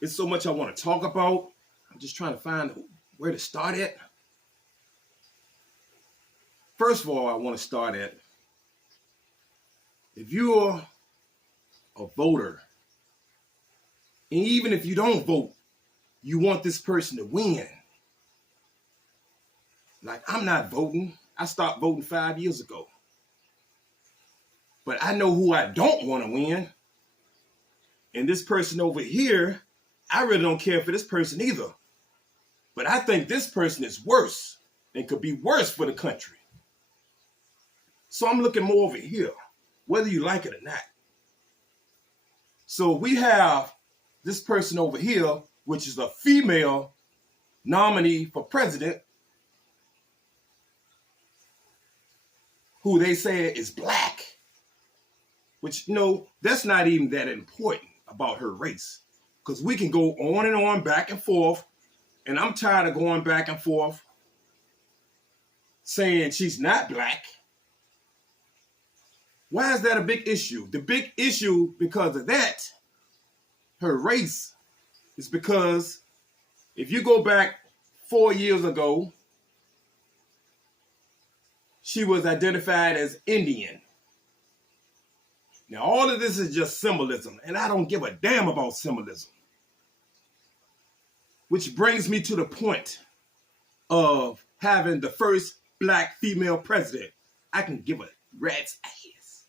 It's so much I want to talk about. I'm just trying to find where to start at. First of all, I want to start at, if you're a voter, and even if you don't vote, you want this person to win. Like, I'm not voting. I stopped voting 5 years ago. But I know who I don't want to win. And this person over here, I really don't care for this person either. But I think this person is worse and could be worse for the country. So I'm looking more over here, whether you like it or not. So we have this person over here, which is a female nominee for president, who they say is black, which, that's not even that important about her race, because we can go on and on, back and forth, and I'm tired of going back and forth saying she's not black. Why is that a big issue? The big issue because of that, her race, is because if you go back 4 years ago, she was identified as Indian. Now, all of this is just symbolism, and I don't give a damn about symbolism. Which brings me to the point of having the first black female president. I can give a rat's ass.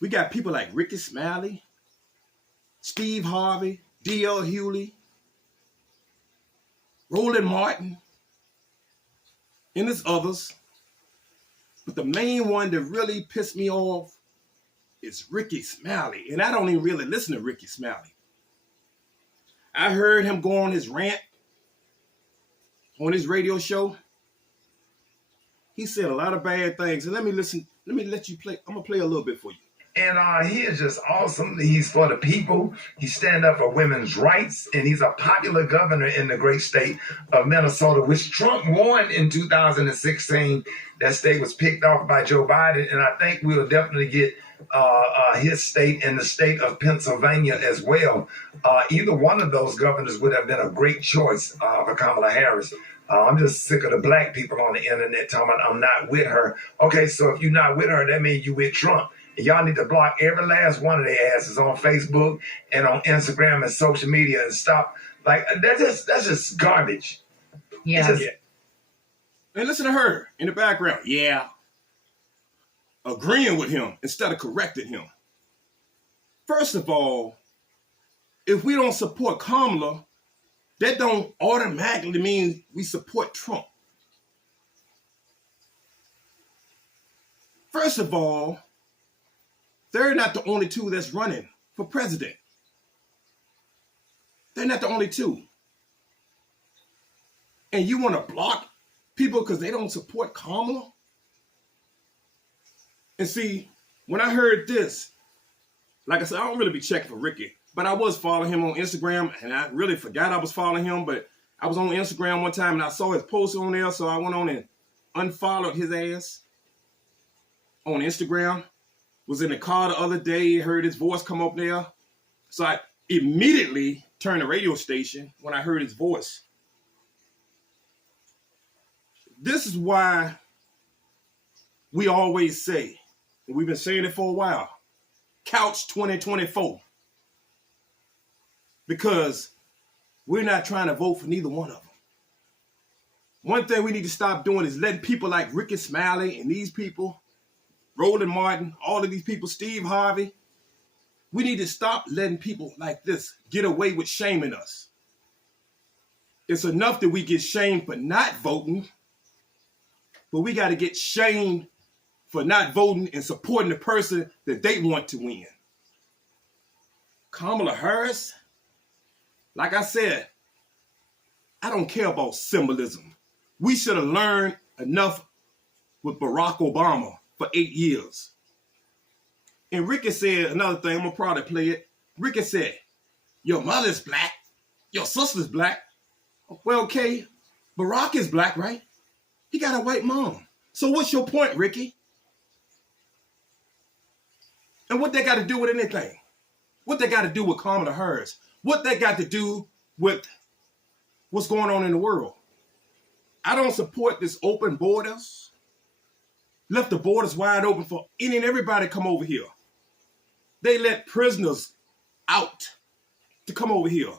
We got people like Ricky Smiley, Steve Harvey, D.L. Hewley, Roland Martin, and there's others. But the main one that really pissed me off is Ricky Smiley. And I don't even really listen to Ricky Smiley. I heard him go on his rant on his radio show. He said a lot of bad things. And let me let you play. I'm going to play a little bit for you. And he is just awesome. He's for the people. He stand up for women's rights. And he's a popular governor in the great state of Minnesota, which Trump won in 2016. That state was picked off by Joe Biden. And I think we'll definitely get his state and the state of Pennsylvania as well. Either one of those governors would have been a great choice for Kamala Harris. I'm just sick of the black people on the internet talking about I'm not with her. Okay, so if you're not with her, that means you with Trump. And y'all need to block every last one of their asses on Facebook and on Instagram and social media and stop. Like, that's just garbage. Yeah. And listen to her in the background. Yeah. Agreeing with him instead of correcting him. First of all, if we don't support Kamala, that don't automatically mean we support Trump. First of all, they're not the only two that's running for president. They're not the only two. And you want to block people because they don't support Kamala? And see, when I heard this, like I said, I don't really be checking for Ricky, but I was following him on Instagram, and I really forgot I was following him, but I was on Instagram one time, and I saw his post on there, so I went on and unfollowed his ass on Instagram. Was in the car the other day, heard his voice come up there. So I immediately turned the radio station when I heard his voice. This is why we always say, and we've been saying it for a while, Couch 2024. Because we're not trying to vote for neither one of them. One thing we need to stop doing is letting people like Ricky Smiley and these people, Roland Martin, all of these people, Steve Harvey, we need to stop letting people like this get away with shaming us. It's enough that we get shamed for not voting, but we got to get shamed for not voting and supporting the person that they want to win. Kamala Harris, like I said, I don't care about symbolism. We should have learned enough with Barack Obama for 8 years. And Ricky said another thing, I'm going to probably play it. Ricky said, your mother's black, your sister's black. Well, okay, Barack is black, right? He got a white mom. So what's your point, Ricky? And what they got to do with anything? What they got to do with Kamala Harris? What they got to do with what's going on in the world? I don't support this open borders. Left the borders wide open for any and everybody to come over here. They let prisoners out to come over here.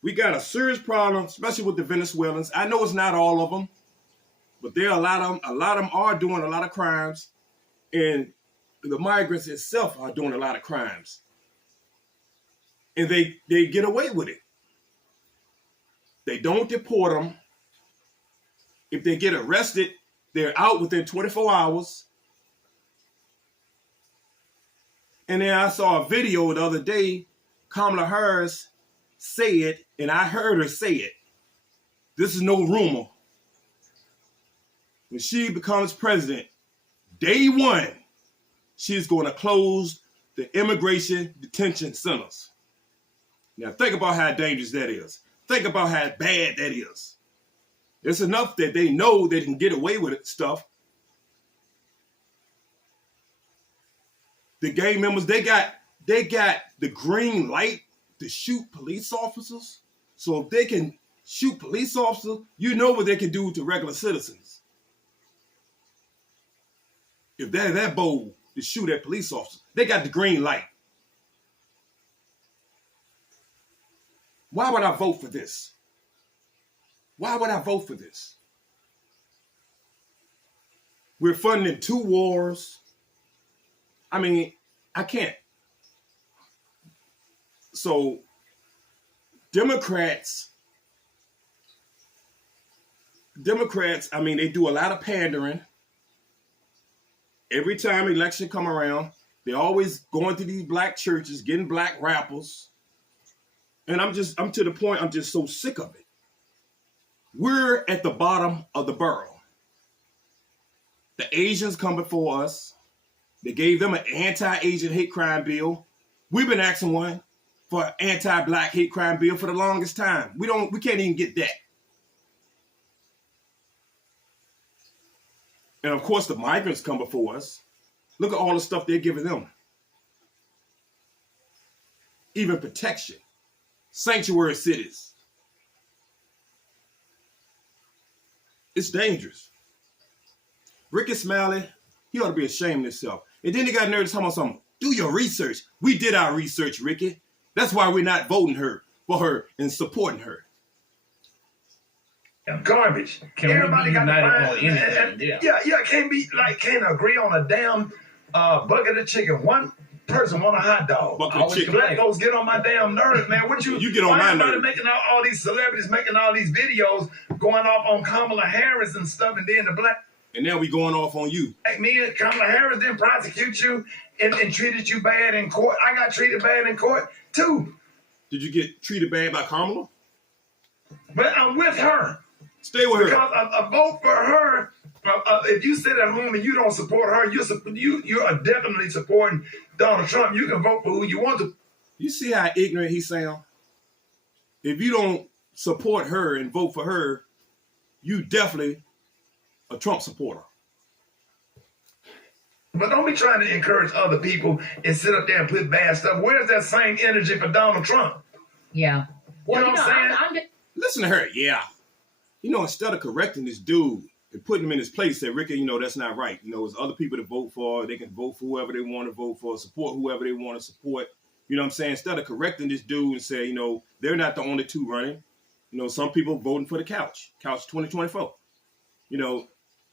We got a serious problem, especially with the Venezuelans. I know it's not all of them, but there are a lot of them. A lot of them are doing a lot of crimes, and the migrants itself are doing a lot of crimes. And they get away with it. They don't deport them. If they get arrested, they're out within 24 hours. And then I saw a video the other day, Kamala Harris said, and I heard her say it, this is no rumor. When she becomes president, day one, she's going to close the immigration detention centers. Now think about how dangerous that is. Think about how bad that is. It's enough that they know they can get away with stuff. The gang members, they got the green light to shoot police officers. So if they can shoot police officers, you know what they can do to regular citizens. If they're that bold to shoot at police officers, they got the green light. Why would I vote for this? Why would I vote for this? We're funding 2 wars. I mean, I can't. So, Democrats, I mean, they do a lot of pandering. Every time election come around, they're always going to these black churches, getting black rappers. And I'm to the point, I'm just so sick of it. We're at the bottom of the barrel. The Asians come before us. They gave them an anti-Asian hate crime bill. We've been asking one for an anti-black hate crime bill for the longest time. We can't even get that. And of course, the migrants come before us. Look at all the stuff they're giving them. Even protection. Sanctuary cities. It's dangerous. Ricky Smiley, he ought to be ashamed of himself. And then he got nervous talking about something. Do your research. We did our research, Ricky. That's why we're not voting for her and supporting her. Garbage. Everybody got to find can't agree on a damn bucket of chicken. One person want a hot dog. Bucket of chicken. Black folks get on my damn nerves, man. What you get on my nerves? Making all these celebrities making all these videos going off on Kamala Harris and stuff, and then the black. And now we going off on you. Like me and Kamala Harris didn't prosecute you and treated you bad in court. I got treated bad in court too. Did you get treated bad by Kamala? But I'm with her. Stay with her. Because a vote for her, if you sit at home and you don't support her, you are definitely supporting Donald Trump. You can vote for who you want to. You see how ignorant he sounds? If you don't support her and vote for her, you definitely a Trump supporter. But don't be trying to encourage other people and sit up there and put bad stuff. Where's that same energy for Donald Trump? Yeah. Well, you know what I'm saying? Listen to her, yeah. Instead of correcting this dude and putting him in his place, say, Ricky, that's not right. There's other people to vote for. They can vote for whoever they want to vote for, support whoever they want to support. You know what I'm saying? Instead of correcting this dude and say, they're not the only two running. Some people voting for the couch 2024.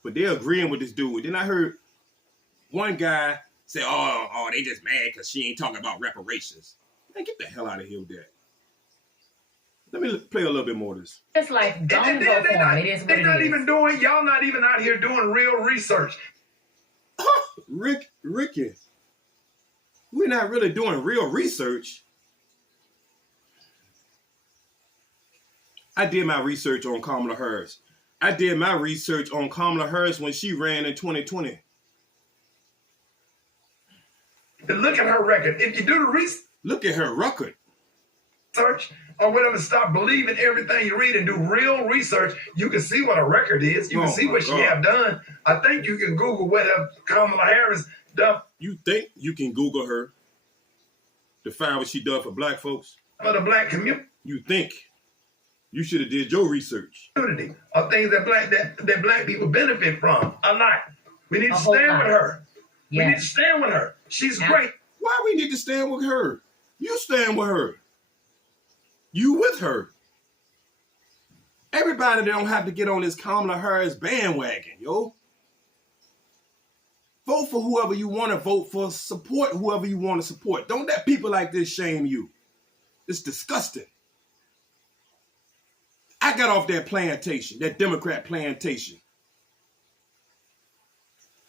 But they're agreeing with this dude. Then I heard one guy say, oh, they just mad because she ain't talking about reparations. Man, get the hell out of here with that. Let me play a little bit more of this. It's like, don't vote for him. It is what it is. Y'all not even out here doing real research. Ricky, we're not really doing real research. I did my research on Kamala Harris. I did my research on Kamala Harris when she ran in 2020. And look at her record. If you do the research. Look at her record. Or whatever, stop believing everything you read and do real research. You can see what a record is. You can see what she have done. I think you can Google what Kamala Harris done. You think you can Google her? to find what she done for black folks? For the black community. You think you should have did your research. Are things that black people benefit from a lot. We need to stand with her. Yes. We need to stand with her. She's great. Why we need to stand with her? You stand with her. You with her. Everybody don't have to get on this Kamala Harris bandwagon, yo. Vote for whoever you want to vote for. Support whoever you want to support. Don't let people like this shame you. It's disgusting. I got off that plantation, that Democrat plantation.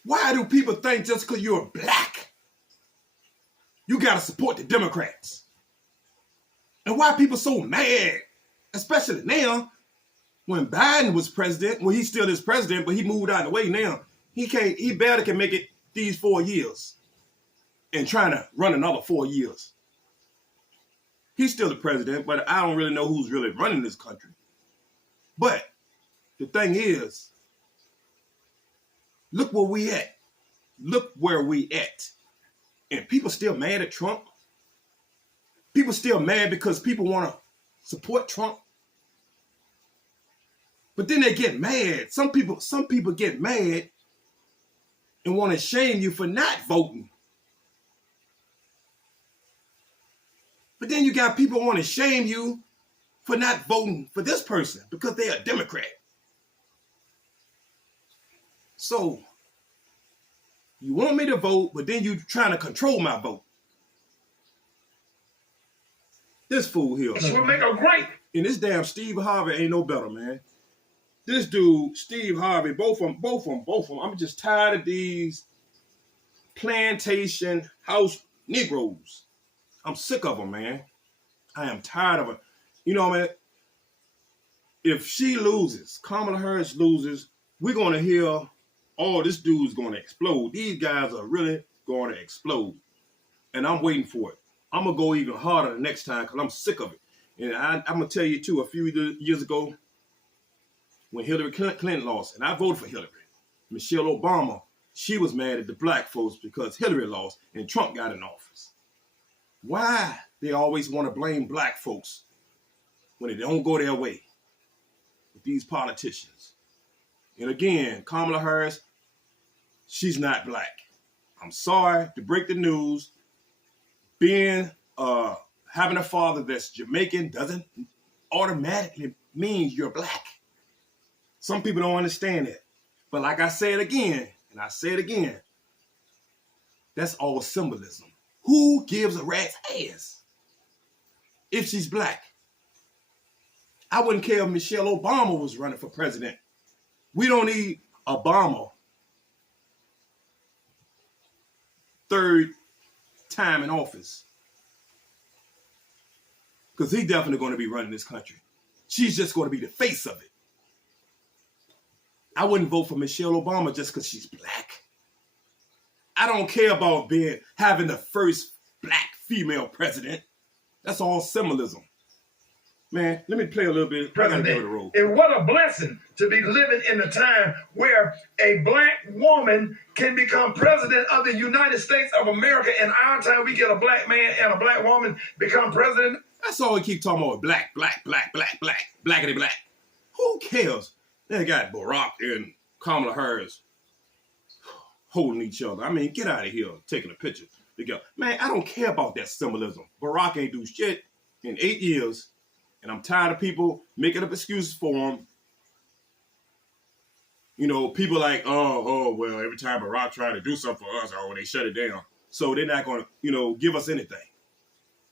Why do people think just because you're black, you got to support the Democrats? And why are people so mad, especially now, when Biden was president, well, he still is president, but he moved out of the way now. He barely can make it these 4 years and trying to run another 4 years. He's still the president, but I don't really know who's really running this country. But the thing is, look where we at. Look where we at. And people still mad at Trump. People still mad because people want to support Trump. But then they get mad. Some people get mad and want to shame you for not voting. But then you got people want to shame you for not voting for this person because they're a Democrat. So you want me to vote, but then you trying to control my vote. This fool here. This will make her great. And this damn Steve Harvey ain't no better, man. This dude, Steve Harvey, both of them. I'm just tired of these plantation house Negroes. I'm sick of them, man. I am tired of it. You know, man, if she loses, Kamala Harris loses, we're going to hear, oh, this dude's going to explode. These guys are really going to explode. And I'm waiting for it. I'm going to go even harder the next time because I'm sick of it. And I'm going to tell you, too, a few years ago, when Hillary Clinton lost, and I voted for Hillary, Michelle Obama, she was mad at the black folks because Hillary lost and Trump got in office. Why they always want to blame black folks when it don't go their way with these politicians? And again, Kamala Harris, she's not black. I'm sorry to break the news. Having a father that's Jamaican doesn't automatically mean you're black. Some people don't understand that. But like I said again, and I say it again, that's all symbolism. Who gives a rat's ass if she's black? I wouldn't care if Michelle Obama was running for president. We don't need Obama third time in office because he's definitely going to be running this country. She's just going to be the face of it. I wouldn't vote for Michelle Obama just because she's black. I don't care about having the first black female president. That's all symbolism. Man, let me play a little bit. President, and what a blessing to be living in a time where a black woman can become president of the United States of America. In our time, we get a black man and a black woman become president. That's all we keep talking about, black, blackity black. Who cares? They got Barack and Kamala Harris holding each other. I mean, get out of here taking a picture together. Man, I don't care about that symbolism. Barack ain't do shit in 8 years, and I'm tired of people making up excuses for him. You know, people like, well, every time Barack tried to do something for us, they shut it down. So they're not going to, give us anything.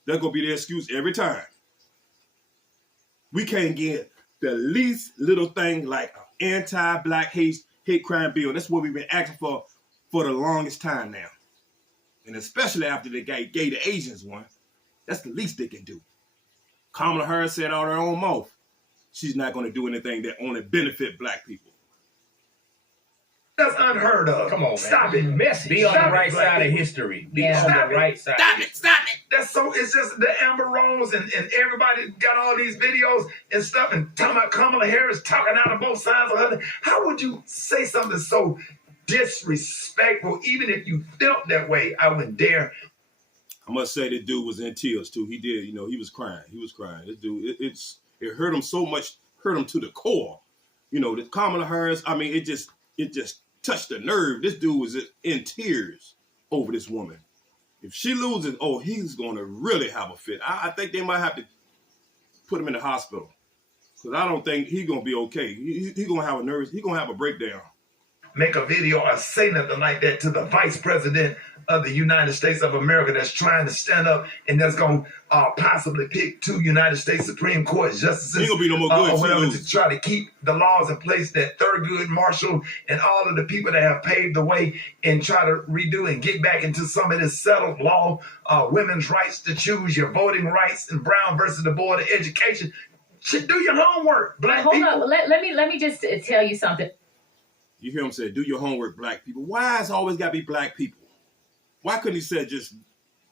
That's going to be their excuse every time. We can't get the least little thing like an anti-black hate crime bill. That's what we've been asking for the longest time now. And especially after they gave the Asians one, that's the least they can do. Kamala Harris said out her own mouth, she's not going to do anything that only benefit black people. That's unheard of. Come on, man. Stop it. Messy. Be on the right side of history. Be on the right side. Stop it. It's just the Amber Rose and everybody got all these videos and stuff and talking about Kamala Harris talking out of both sides of her. How would you say something so disrespectful? Even if you felt that way, I wouldn't dare. I must say this dude was in tears too. He did, he was crying. He was crying. This dude, it hurt him so much, hurt him to the core. The Kamala Harris, I mean, it just touched the nerve. This dude was in tears over this woman. If she loses, he's going to really have a fit. I think they might have to put him in the hospital because I don't think he's going to be okay. He's going to have he's going to have a breakdown. Make a video or say nothing like that to the vice president of the United States of America that's trying to stand up and that's going to possibly pick 2 United States Supreme Court justices He gonna be no more good or whatever to try to keep the laws in place that Thurgood Marshall and all of the people that have paved the way and try to redo and get back into some of this settled law, women's rights to choose, your voting rights, and Brown versus the Board of Education. Should do your homework, black Hold people. on. Let me just tell you something. You hear him say, do your homework, black people. Why it's always got to be black people? Why couldn't he say just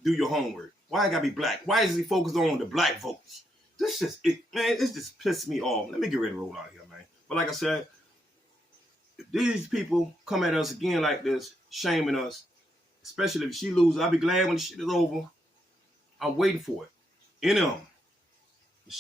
do your homework? Why it got to be black? Why is he focused on the black votes? This just pissed me off. Let me get ready to roll out here, man. But like I said, if these people come at us again like this, shaming us, especially if she loses, I'll be glad when the shit is over. I'm waiting for it. In them.